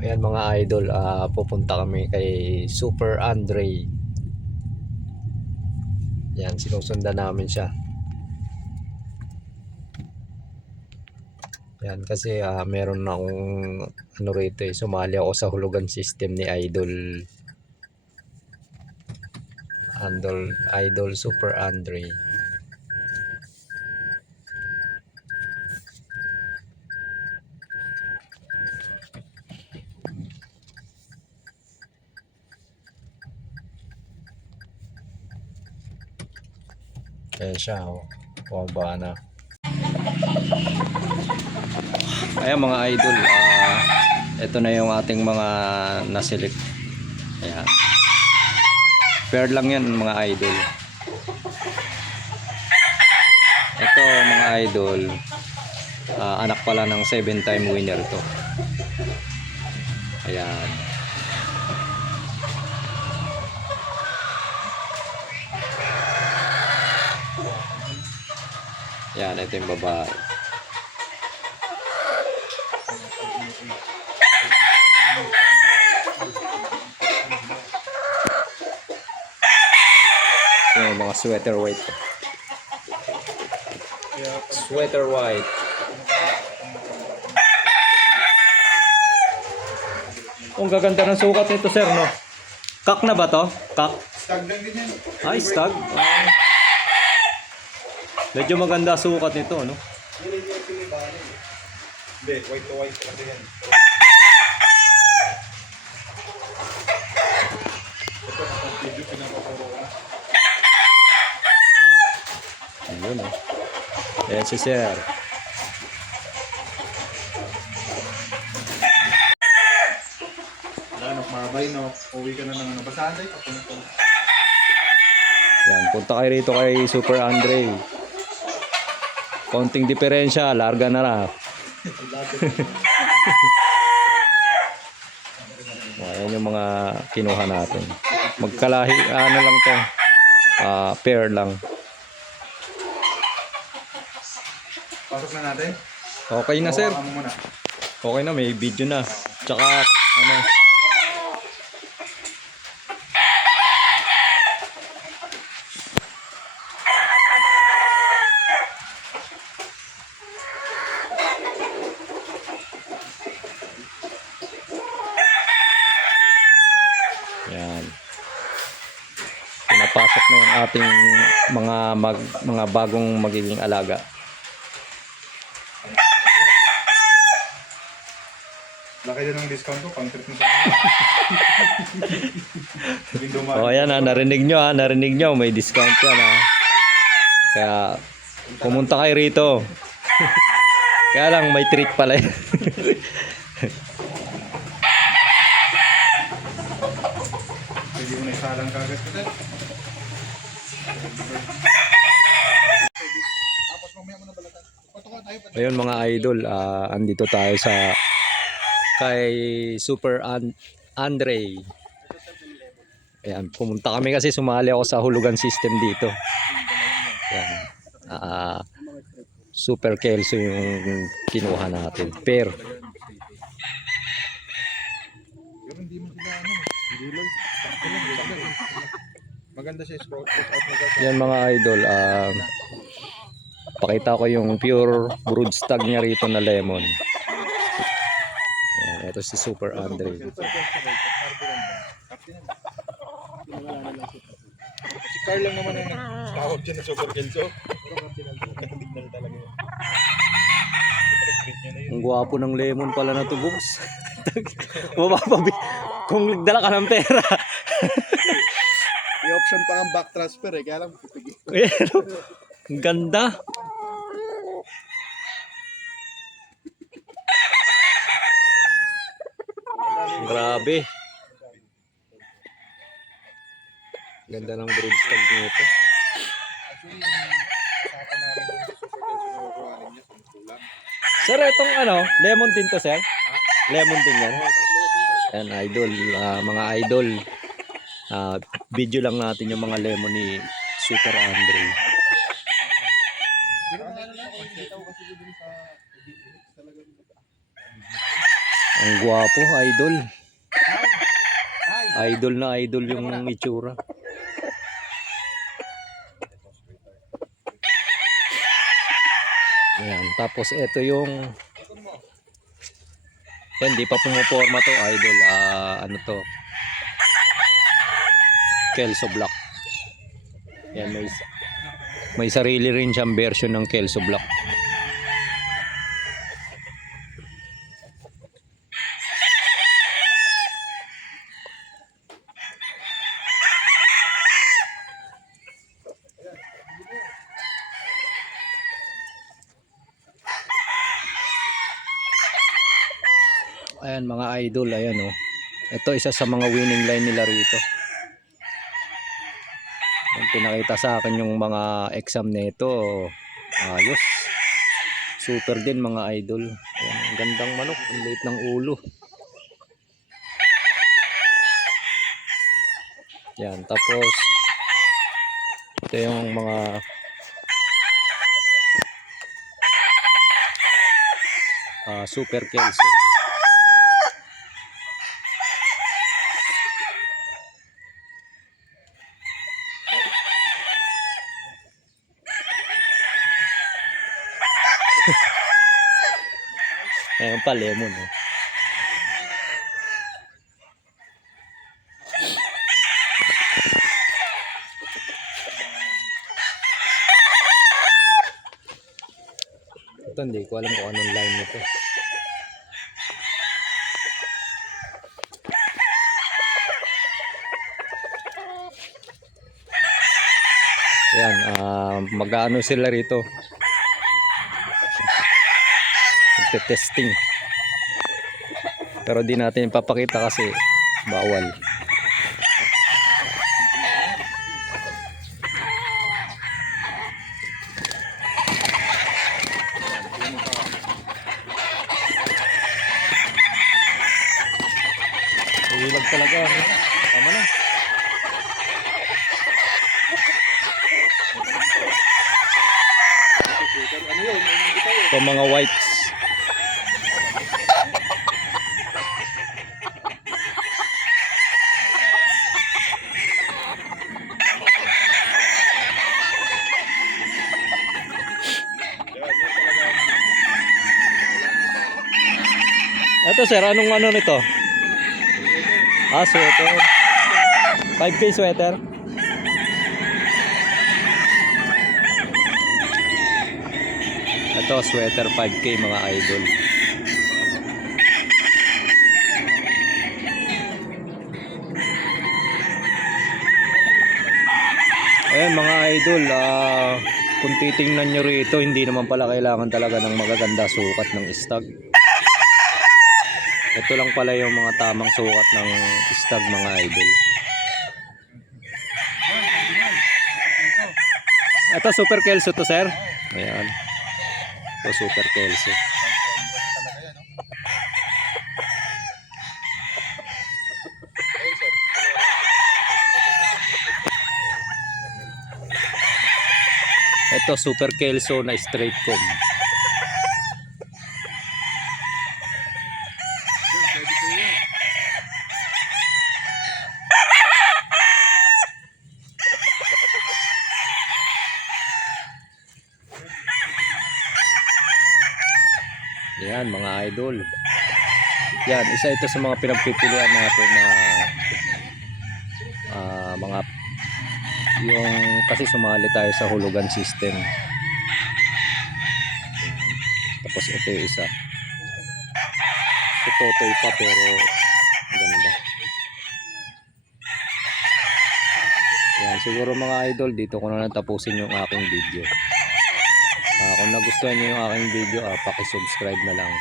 Ayan mga idol, pupunta kami kay Super Andre. Yan, sinusundan namin siya. Yan kasi meron akong ano rito sumali ako sa hulugan system ni Idol Super Andre. Ayan siya, bumaba na. Ayan mga idol, ito na yung ating mga naselect. Ayan. Pair lang yan mga idol. Ito mga idol, anak pala ng 7-time winner to. Ayan. Yan, ito yung babae. Yung mga sweater white. Sweater white. Ang gaganda ng sukat nito sir, no? Kak na ba to? Kak? Stag lang din yan. Ay, stag. Medyo maganda sukat nito, no? Hindi, white to white kasi yan. Ito, ang video pinapapuro ko na. Ayun, oh. Ayan si sir. Wala, mabay, no? Uwi ka na ng ano. Basahan tayo. Ako na to. Yan, punta kayo rito kay Super Andre. Konting diferensya, larga na lang. Ayan yung mga kinuha natin. Magkalahi, ano lang to, pair lang. Pasok na natin. Okay na sir. Hawakan mo muna. Okay na, may video na. Tsaka, ano, yan. Pinapasok na yung ating mga bagong magiging alaga. Laki din ng discount ko. Pang-trip mo sa akin. O ayan narinig nyo, may discount yan Kaya pumunta kayo rito. Kaya lang may treat pala yan. Pwede mo na isalang kagad ko. Tapos mamaya mo na balatan. Patukan tayo. Ayun mga idol, andito tayo kay Super Andre. Ayan, pumunta kami kasi sumali ako sa hulugan system dito. Ayan. Super Kelso yung kinuha natin. Pair. Pero hindi mo sila ano. Hindi lang. Maganda siya sport out. Yan mga idol, pakita ko yung pure brood stag niya rito na lemon. Ayan, ito si Super Andre. Si Carl lang naman ang tawag dyan na Super Kelso. Pero kaptinal talaga yun. Ang gwapo ng lemon pala na to, boss. Kung nagdala ka ng pera. May option pa ng back transfer eh. Kaya lang pipigil. Ang ganda. Grabe. Ganda ng brood stag nito. Actually, yung usapan namin dun sa Super Kelso na kukuhanin niya, kulang. Sir, itong lemon din to, sir? Lemon din yan. Ayan, idol, mga idol. Video lang natin yung mga lemon ni Super Andre. Ang gwapo, idol. Idol na idol yung itsura. Ayan, tapos ito yung hindi pa pumuporma to, idol. Ano to? Kelso Black. Ayan, may sarili rin siyang version ng Kelso Black. Ayan mga idol, ayan oh. Ito isa sa mga winning line nila rito. Ayan, pinakita sa akin yung mga exam nito. Ayos. Super din mga idol. Ayan, ang gandang manok, ang liit ng ulo. Yan, tapos ito yung mga Super Kelso. Ayan pa, lemon. Ito hindi ko alam kung anong line nito. Ayan, mag-ano sila rito. Magte-testing. Pero di natin ipapakita kasi bawal. Ilag talaga. Tama na. Ito mga whites. Ito sir, anong ano nito? Sweater. 5K sweater. Ito sweater 5K mga idol. Ayan mga idol, kung titingnan nyo rito, hindi naman pala kailangan talaga ng magaganda sukat ng stag. Ito lang pala yung mga tamang sukat ng stag mga idol. Ito Super Kelso to sir. Ayan. Ito Super Kelso. Ito Super Kelso na straight comb. Yan mga idol. Yan, isa ito sa mga pinagpipilian natin na mga yung kasi sumali tayo sa hulugan system. Tapos ito yung isa. Tutoy pa pero ganda. Yan, siguro mga idol, dito ko na natapusin yung aking video. Kung nagustuhan niyo yung aking video, paki-subscribe na lang.